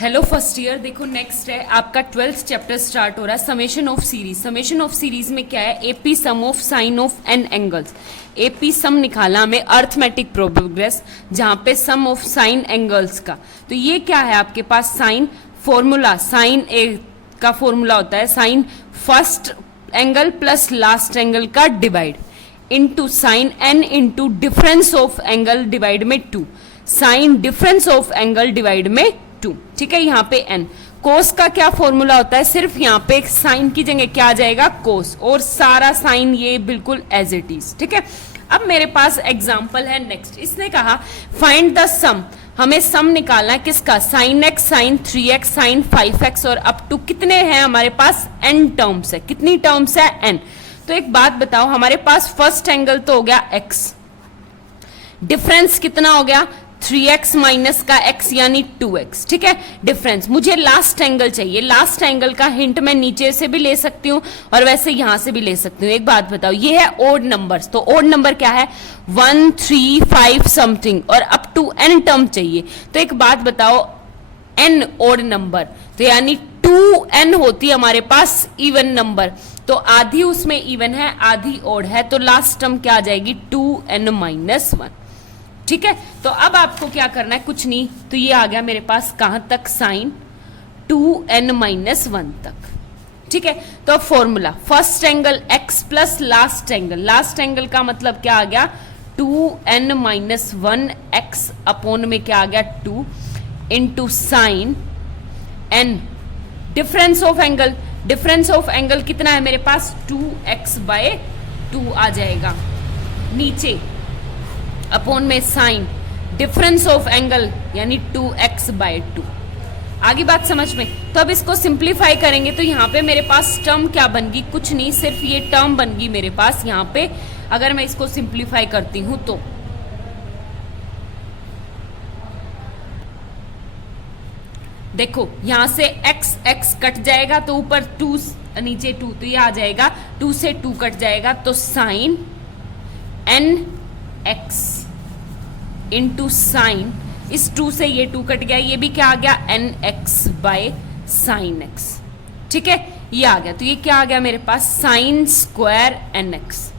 Hello first year. देखो next है आपका 12th चैप्टर स्टार्ट हो रहा है, summation of series. Summation of series में क्या है? AP sum of sine of N angles. AP sum निकाला हमें अर्थमेटिक प्रोग्रेस, जहां पे सम ऑफ साइन एंगल्स का। तो ये क्या है आपके पास? साइन फॉर्मूला, साइन ए का फॉर्मूला होता है sine first angle plus last angle का divide into sine n into difference of angle divide में 2, sine difference of angle divide में 2। ठीक है, यहाँ पे n। कोस का क्या फॉर्मूला होता है? सिर्फ यहाँ पे साइन की जगह क्या आ जाएगा? कोस, और सारा साइन ये बिल्कुल एज इट इज। ठीक है, अब मेरे पास एग्जांपल है नेक्स्ट। इसने कहा फाइंड द सम, हमें सम निकालना है किसका? Sign x, sign 3x, sign 5x और अप टू कितने हैं हमारे पास? n टर्म्स है। कितनी टर्म्स है? n। तो एक बात बताओ, हमारे पास फर्स्ट एंगल तो हो गया x, डिफरेंस कितना हो गया? 3x माइनस का x यानी 2x। ठीक है, डिफरेंस। मुझे लास्ट एंगल चाहिए। लास्ट एंगल का हिंट मैं नीचे से भी ले सकती हूँ और वैसे यहां से भी ले सकती हूँ। एक बात बताओ, ये है ओड नंबर्स, तो ओड नंबर क्या है? 1, 3, 5 समथिंग और अप टू n टर्म चाहिए। तो एक बात बताओ, n ओड नंबर, तो यानी 2n होती है हमारे पास इवन नंबर, तो आधी उसमें इवन है आधी ओड है, तो लास्ट टर्म क्या आ जाएगी? 2n minus 1। ठीक है, तो अब आपको क्या करना है? कुछ नहीं, तो ये आ गया मेरे पास कहां तक? साइन 2n माइनस 1 तक। ठीक है, तो अब formula first angle x plus last angle, last angle का मतलब क्या आ गया? 2n माइनस 1x अपॉन में क्या आ गया? 2 into sine n difference of angle. Difference of angle कितना है मेरे पास? 2x बाय 2 आ जाएगा नीचे, अपॉन में साइन डिफरेंस ऑफ एंगल यानी 2x बाय 2। आगे बात समझ में? तो अब इसको सिंप्लीफाई करेंगे तो यहाँ पे मेरे पास टर्म क्या बन गई? कुछ नहीं, सिर्फ ये टर्म बन गई मेरे पास यहाँ पे। अगर मैं इसको सिंप्लीफाई करती हूं तो देखो, यहां से x x कट जाएगा तो ऊपर 2 नीचे 2, तो ये आ जाएगा 2 से 2 कट जाएगा, तो sine n x into sine, इस 2 से ये 2 कट गया, ये भी क्या आ गया? N x by sine X. ठीक है, ये आ गया, तो ये क्या आ गया मेरे पास? Sine square N x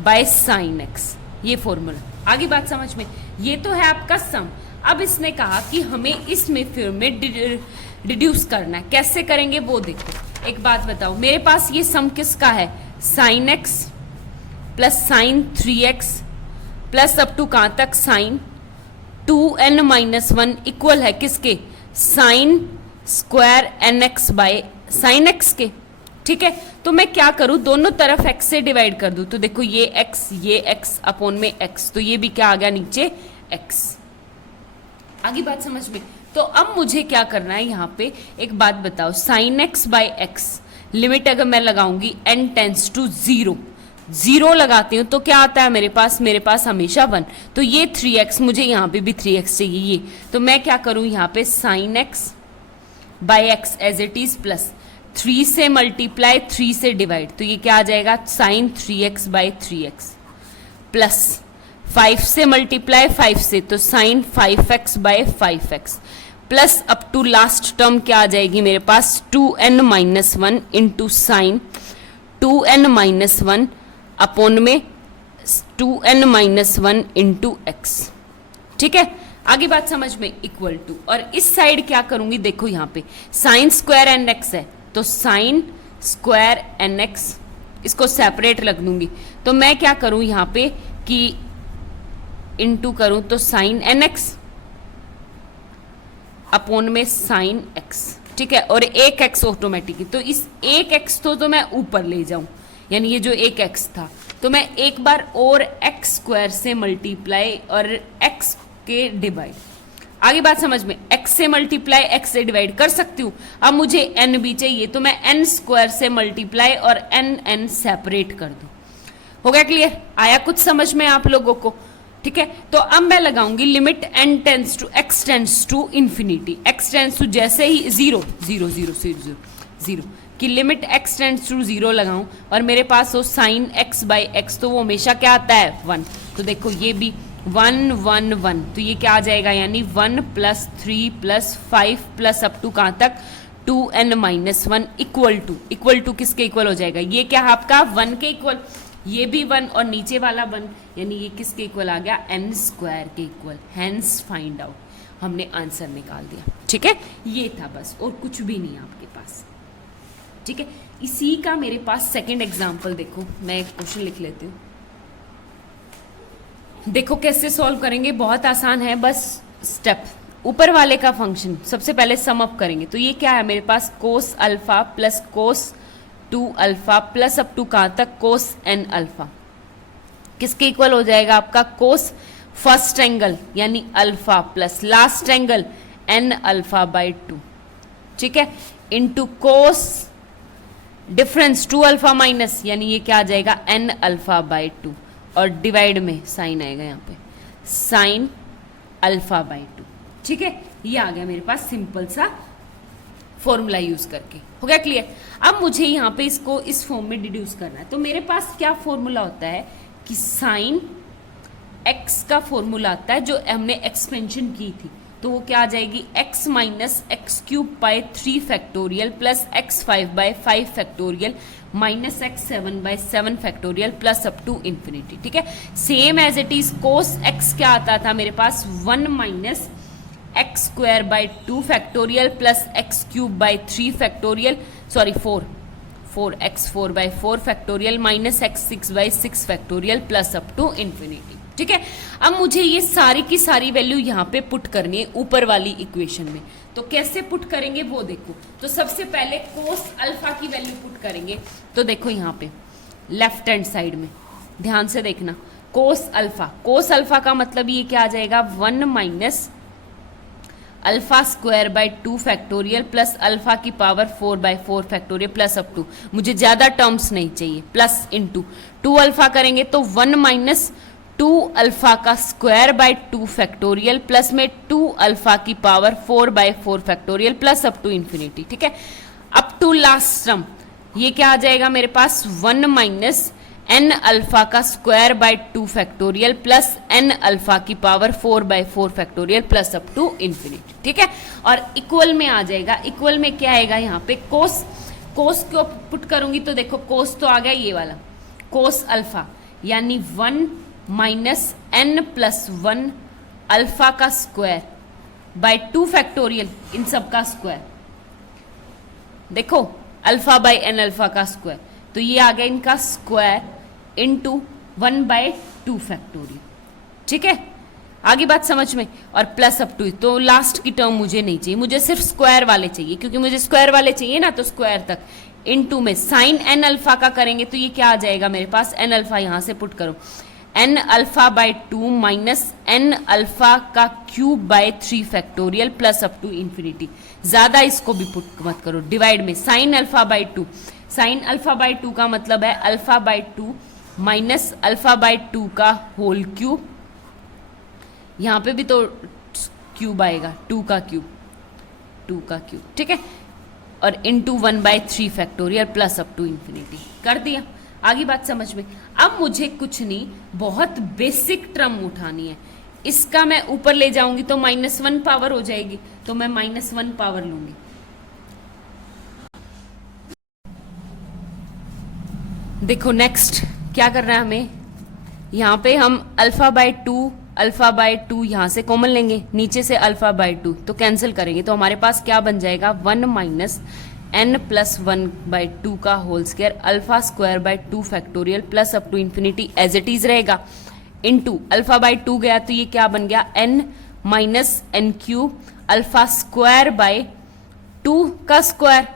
by sine x, ये फॉर्मूला। आगे बात समझ में? ये तो है आपका सम। अब इसने कहा कि हमें इसमें फिर में रिड्यूस करना है। कैसे करेंगे वो देखो। एक बात बताओ, मेरे पास ये सम किसका है? Sine X plus sine 3x plus up to कहां तक? साइन 2n माइनस 1 इक्वल है किसके? Sine square N x by sine X के। ठीक है, तो मैं क्या करूं? दोनों तरफ x से डिवाइड कर दूं, तो देखो ये x अपॉन में x, तो ये भी क्या आ गया नीचे? x। आगे बात समझ में? तो अब मुझे क्या करना है यहाँ पे? एक बात बताओ, sine x by x limit अगर मैं लगाऊंगी n टेंस टू 0 लगाती हूँ तो क्या आता है मेरे पास? मेरे पास हमेशा 1। तो ये 3x, मुझे यहाँ पे भी 3x चाहिए ये, तो मैं क्या करूँ यहाँ पे? Sine x by x as it is plus 3 से मल्टीप्लाई 3 से डिवाइड, तो ये क्या आ जाएगा? Sign 3x bye 3x plus 5 से मल्टीप्लाई 5 से, तो sine 5x by 5x plus up to last term क्या आ जाएगी मेरे पास? 2n minus 1 into sine 2n minus 1 upon में 2n माइनस 1 इंटू एक्स। ठीक है, आगे बात समझ में? इक्वल टू, और इस साइड क्या करूंगी? देखो यहाँ पे साइन स्क्वायर एन एक्स है, तो साइन स्क्वायर एन एक्स, इसको सेपरेट रख दूंगी। तो मैं क्या करूं यहाँ पे कि इंटू करूं, तो साइन एन एक्स अपॉन में साइन एक्स। ठीक है, और एक x ऑटोमेटिकली, तो इस एक x तो मैं ऊपर ले जाऊं, यानी ये जो एक x था, तो मैं एक बार और x स्क्वायर से मल्टीप्लाई और x के डिवाइड। आगे बात समझ में? x से मल्टीप्लाई x से डिवाइड कर सकती हूँ। अब मुझे n भी चाहिए, तो मैं n स्क्वायर से मल्टीप्लाई और n सेपरेट कर दूं। हो गया क्लियर? आया कुछ समझ में आप लोगों को? ठीक है, तो अब मैं लगाऊंगी limit n tends to x tends to infinity, x tends to जैसे ही 0 की लिमिट x टेंस टू 0 लगाऊं और मेरे पास हो साइन x बाय x, तो वो हमेशा क्या आता है? 1। तो देखो ये भी 1 1 1, तो ये क्या आ जाएगा, यानी 1 + 3 + 5 प्लस अप टू कहाँ तक 2n-1 इक्वल टू किसके इक्वल हो जाएगा, ये क्या आपका 1 के इक्वल, ये भी 1 और नीचे वाला 1, यानी ये किसके इक्वल आ गया, n² के इक्वल। हैंस फाइंड आउट, हमने आंसर निकाल दिया। ठीक है, ये था बस, और कुछ भी नहीं आपके पास। ठीक है, इसी का मेरे पास सेकंड एग्जांपल देखो, मैं एक क्वेश्चन लिख लेती हूँ। देखो कैसे सॉल्व करेंगे, बहुत आसान है, बस स्टेप। ऊपर वाले का फंक्शन सबसे पहले सम अप करेंगे, तो ये क्या है मेरे पास, cos alpha plus cos 2 alpha plus up to कहाँ तक कोस n अल्फा, किसके इक्वल हो जाएगा आपका, कोस फर्स्ट एंगल यानी alpha plus last angle n alpha by 2, ठीक है, into cos difference 2 alpha minus, यानी ये क्या आ जाएगा n अल्फा बाई 2, और डिवाइड में साइन आएगा यहाँ पे, साइन अल्फा बाई 2। ठीक है, ये आ गया मेरे पास सिंपल सा फॉर्मूला यूज करके। हो गया क्लियर। अब मुझे यहाँ पे इसको इस फॉर्म में डिड्यूस करना है, तो मेरे पास क्या फॉर्मूला होता है कि साइन x का फॉर्मूला आता है, जो हमने एक्सपेंशन की थी, तो वो क्या आ जाएगी, x minus X cube by 3 factorial plus x5 by 5 factorial minus x7 by 7 factorial plus up to infinity. ठीक है, same as it is cos x क्या आता था मेरे पास, 1 minus X square by 2 factorial plus X cube by 3 factorial, sorry 4 x4 by 4 factorial minus x6 by 6 factorial plus up to infinity. ठीक है, अब मुझे ये सारी की सारी वैल्यू यहाँ पे पुट करनी है ऊपर वाली इक्वेशन में, तो कैसे पुट करेंगे वो देखो। तो सबसे पहले कोस अल्फा की वैल्यू पुट करेंगे, तो देखो यहाँ पे लेफ्ट हैंड साइड में ध्यान से देखना, कोस अल्फा का मतलब ये क्या आ जाएगा, 1 minus alpha square by 2 factorial plus alpha की power 4 by 4 factorial plus up to, मुझे ज्यादा टर्म्स नहीं चाहिए, प्लस इंटू 2 अल्फा करेंगे तो 1 माइनस 2 अल्फा का स्क्वायर बाई 2 फैक्टोरियल प्लस में 2 अल्फा की power 4 by 4 factorial plus up to infinity. ठीक है, अप टू लास्ट टर्म ये क्या आ जाएगा मेरे पास, 1 माइनस n अल्फा का square by 2 factorial plus n alpha की power 4 by 4 factorial plus up to infinity. ठीक है, और इक्वल में आ जाएगा, इक्वल में क्या आएगा यहाँ पे, कोस को पुट करूंगी तो देखो कोस तो आ गया ये वाला कोस अल्फा, यानी 1 माइनस n प्लस 1 अल्फा का स्क्वायर बाय 2 फैक्टोरियल, इन सब का स्क्वायर, देखो अल्फा बाय n अल्फा का स्क्वायर, तो ये आ गया इनका स्क्वायर इंटू 1 बाय 2 फैक्टोरियल। ठीक है, आगे बात समझ में, और प्लस अप टू, तो लास्ट की टर्म मुझे नहीं चाहिए, मुझे सिर्फ स्क्वायर वाले चाहिए, क्योंकि मुझे स्क्वायर वाले चाहिए ना, तो स्क्वायर तक इंटू में साइन n अल्फा का करेंगे तो ये क्या आ जाएगा मेरे पास, n अल्फा यहाँ से पुट करो, n alpha by 2 minus n alpha का cube by 3 factorial plus up to infinity, ज्यादा इसको भी पुट मत करो, डिवाइड में sine alpha by 2, sine alpha by 2 का मतलब है alpha by 2 minus alpha by 2 का होल क्यूब, यहां पे भी तो क्यूब आएगा, 2 का क्यूब, ठीक है, और into 1 by 3 factorial plus up to infinity कर दिया। आगे बात समझ में। अब मुझे कुछ नहीं, बहुत बेसिक टर्म उठानी है, इसका मैं ऊपर ले जाऊंगी तो -1 पावर हो जाएगी, तो मैं -1 पावर लूंगी। देखो नेक्स्ट क्या करना है हमें, यहाँ पे हम अल्फा बाय 2 यहाँ से कॉमन लेंगे, नीचे से अल्फा बाय 2 तो कैंसिल करेंगे, तो हमारे पास क्या बन जाएगा, 1 माइनस n प्लस 1 बाई 2 का whole square alpha square by 2 factorial plus up to infinity as it is रहेगा, इनटू अल्फा बाय 2 गया तो ये क्या बन गया, n minus n cube alpha square by 2 का square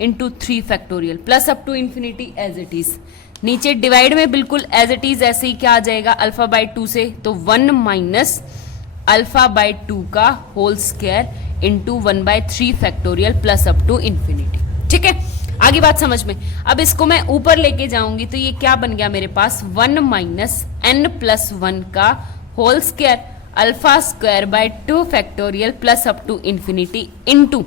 into 3 factorial plus up to infinity as it is, नीचे divide में बिल्कुल एज इट इज ऐसे ही क्या आ जाएगा, अल्फा बाय 2 से तो 1 माइनस अल्फा बाय 2 का whole square into 1 by 3 factorial plus up to infinity. ठीक है, आगे बात समझ में। अब इसको मैं ऊपर लेके जाऊंगी तो ये क्या बन गया मेरे पास, 1 माइनस n प्लस 1 का whole square alpha square by 2 factorial plus up to infinity into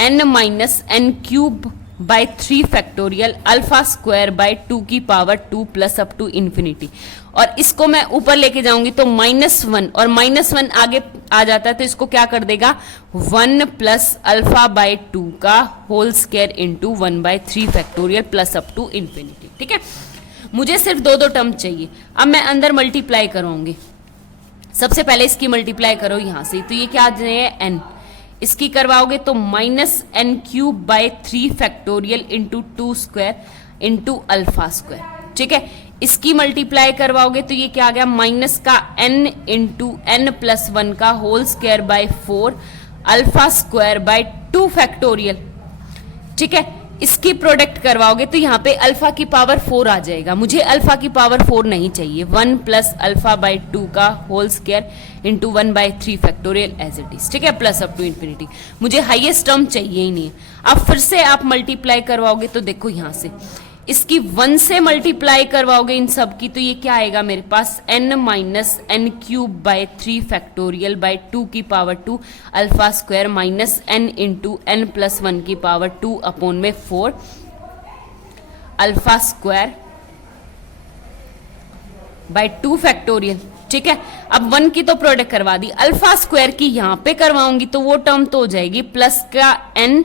n minus n cube by 3 factorial alpha square by 2 की power 2 plus up to infinity. और इसको मैं ऊपर लेके जाऊंगी तो -1 और -1 आगे आ जाता है तो इसको क्या कर देगा 1 प्लस अल्फा बाय 2 का whole square into 1/3 factorial plus up to infinity. ठीक है, मुझे सिर्फ दो टर्म चाहिए। अब मैं अंदर मल्टीप्लाई करवाऊंगी। सबसे पहले इसकी मल्टीप्लाई करो यहां से, तो ये क्या आ जाएगा n, इसकी करवाओगे तो -n³ by 3 factorial into 2 square into alpha square. ठीक है, इसकी मल्टीप्लाई करवाओगे तो ये क्या आ गया माइनस का n इंटू n प्लस 1 का whole square by 4 alpha square by 2 factorial. ठीक है, इसकी प्रोडक्ट करवाओगे तो यहाँ पे अल्फा की पावर 4 आ जाएगा। मुझे अल्फा की पावर 4 नहीं चाहिए। 1 प्लस अल्फा बाय 2 का whole square into 1/3 factorial as it is. ठीक है, प्लस अप टू इन्फिनिटी। मुझे हाईएस्ट टर्म चाहिए ही नहीं है। अब फिर से आप मल्टीप्लाई करवाओगे तो देखो यहाँ से इसकी 1 से मल्टीप्लाई करवाओगे इन सब की तो ये क्या आएगा मेरे पास n minus n³ by 3 factorial by 2 की power 2 alpha square minus n into n plus 1 की पावर 2 अपॉन में 4 अल्फा स्क्वायर बाय 2 फैक्टोरियल। ठीक है, अब 1 की तो प्रोडक्ट करवा दी, अल्फा स्क्वायर की यहां पे करवाऊंगी तो वो टर्म तो हो जाएगी प्लस का n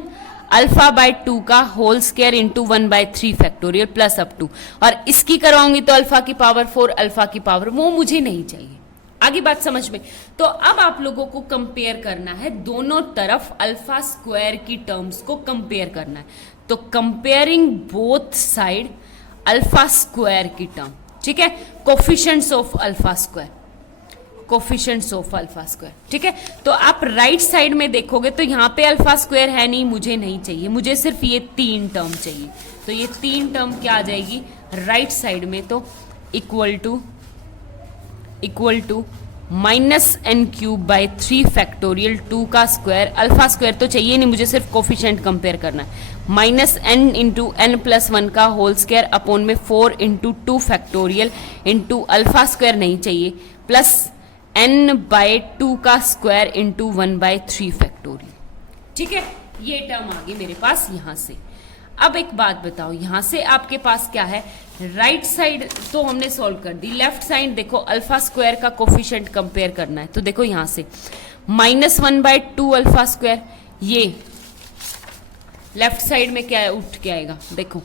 अल्फा बाय 2 का whole square into 1/3 factorial plus up to, और इसकी करवाऊंगी तो अल्फा की पावर 4 अल्फा की पावर, वो मुझे नहीं चाहिए। आगे बात समझ में। तो अब आप लोगों को कंपेयर करना है, दोनों तरफ अल्फा स्क्वायर की टर्म्स को कंपेयर करना है। तो comparing both side alpha square की टर्म। ठीक है, coefficients of alpha square, coefficients of alpha square. ठीक है, तो आप राइट साइड में देखोगे तो यहाँ पे अल्फा स्क्वायर है नहीं, मुझे नहीं चाहिए, मुझे सिर्फ ये 3 टर्म चाहिए। तो ये 3 टर्म क्या आ जाएगी राइट साइड में, तो equal to -n³ by 3 factorial 2 का स्क्वायर, अल्फा स्क्वायर तो चाहिए नहीं, मुझे सिर्फ कोफिशिएंट कंपेयर करना है, -n इंटू n प्लस 1 का होल स्क्वायर अपॉन में 4 into 2 factorial into alpha square नहीं चाहिए प्लस n/2 का स्क्वायर इंटू 1/3 फैक्टोरियल। ठीक है, ये टर्म आ गई मेरे पास यहां से। अब एक बात बताओ, यहां से आपके पास क्या है, राइट साइड तो हमने सॉल्व कर दी, लेफ्ट साइड देखो अल्फा स्क्वायर का कोफिशिएंट कंपेयर करना है। तो देखो यहां से -1/2 अल्फा स्क्वायर, ये लेफ्ट साइड में क्या है उठ के आएगा, देखो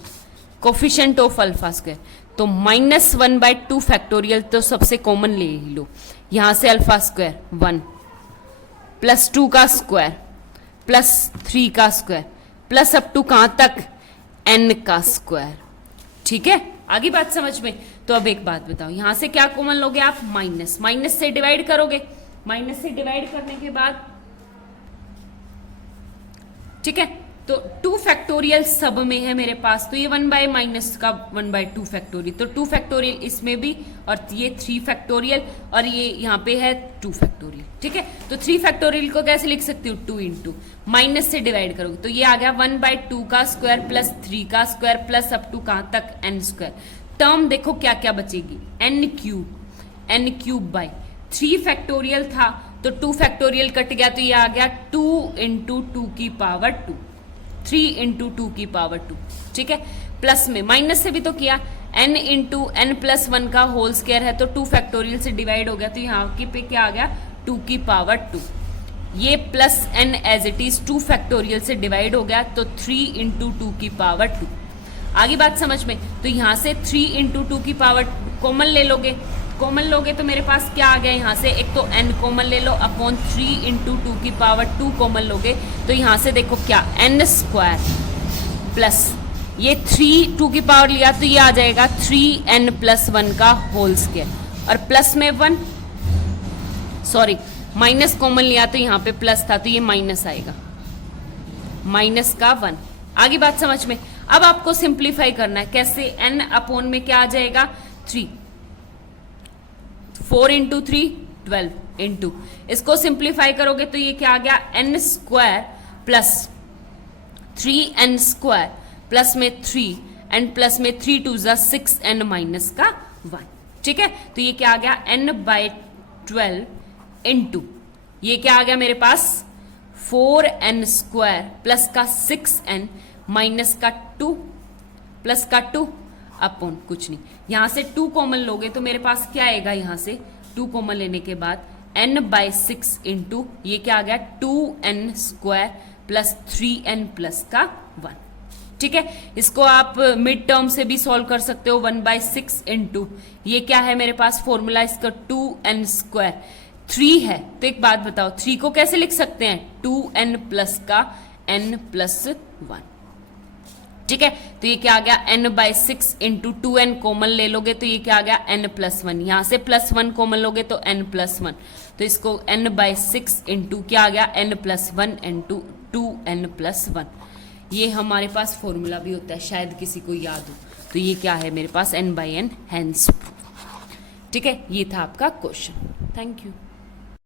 कोफिशिएंट ऑफ अल्फा स्क्वायर, तो -1/2 फैक्टोरियल तो सबसे कॉमन ले ही लो, यहां से अल्फा स्क्वायर 1 प्लस 2 का स्क्वायर प्लस 3 का स्क्वायर प्लस अप टू कहां तक n का स्क्वायर। ठीक है, आगे बात समझ में। तो अब एक बात बताओ, यहां से क्या कॉमन लोगे आप, माइनस से डिवाइड करोगे, माइनस से डिवाइड करने के बाद ठीक है, तो 2 फैक्टोरियल सब में है मेरे पास, तो ये 1/- का 1/2 फैक्टोरियल, तो 2 फैक्टोरियल इसमें भी, और ये 3 फैक्टोरियल, और ये यहाँ पे है 2 फैक्टोरियल। ठीक है, तो 3 फैक्टोरियल को कैसे लिख सकती हूँ, 2 इंटू माइनस से डिवाइड करोगे तो ये आ गया 1/2 का स्क्वायर प्लस 3 का स्क्वायर प्लस अप टू कहाँ तक n स्क्वायर। टर्म देखो क्या क्या बचेगी, n³ बाय 3 फैक्टोरियल था तो 2 फैक्टोरियल कट गया तो ये आ गया 2 इंटू 2 की पावर 2, 3 इंटू 2 की पावर 2। ठीक है, प्लस में माइनस से भी तो किया, n इंटू n प्लस 1 का होल स्क्वायर है तो 2 फैक्टोरियल से डिवाइड हो गया तो यहाँ की पे क्या आ गया 2 की पावर 2, ये plus n as it is 2 factorial से डिवाइड हो गया तो 3 इंटू 2 की पावर 2। आगे बात समझ में। तो यहाँ से 3 इंटू 2 की पावर कॉमन ले लोगे, कॉमन लोगे तो मेरे पास क्या आ गया, यहाँ से एक तो n कॉमन ले लो अपॉन 3 इंटू 2 की पावर 2 कॉमन लोगे तो यहाँ से देखो क्या n स्क्वायर प्लस ये 3 2 की पावर लिया तो ये आ जाएगा 3n प्लस 1 का होल स्क्वायर, और प्लस में 1 सॉरी माइनस कॉमन लिया तो यहाँ पे प्लस था तो ये माइनस आएगा, माइनस का 1। आगे बात समझ में। अब आपको सिंप्लीफाई करना है, कैसे, n अपॉन में क्या आ जाएगा 3, 4 इंटू 3 12 इंटू, इसको सिंप्लीफाई करोगे तो ये क्या आ गया n square plus 3n square plus में 3 एंड प्लस में 3 2 6n माइनस का 1। ठीक है, तो ये क्या आ गया n/12 इंटू ये क्या आ गया मेरे पास 4n स्क्वायर प्लस का 6n माइनस का 2 प्लस का 2 अपॉन कुछ नहीं, यहां से 2 कॉमन लोगे तो मेरे पास क्या आएगा, यहां से 2 कॉमन लेने के बाद n/6 इंटू ये क्या आ गया 2n square plus 3n plus का 1। ठीक है, इसको आप मिड टर्म से भी सॉल्व कर सकते हो, 1/6 इंटू ये क्या है मेरे पास फॉर्मूला इसका 2n स्क्वायर, 3 है तो एक बात बताओ 3 को कैसे लिख सकते हैं, 2n प्लस का n प्लस 1। ठीक है, तो ये क्या आ गया n/6 इंटू 2n कॉमन ले लोगे तो ये क्या आ गया n प्लस 1, यहां से प्लस 1 कॉमन लोगे तो n प्लस 1, तो इसको n/6 इंटू क्या आ गया n plus 1 into 2n plus 1। ये हमारे पास फॉर्मूला भी होता है, शायद किसी को याद हो, तो ये क्या है मेरे पास n/n, हेंस। ठीक है, ये था आपका क्वेश्चन। Thank you.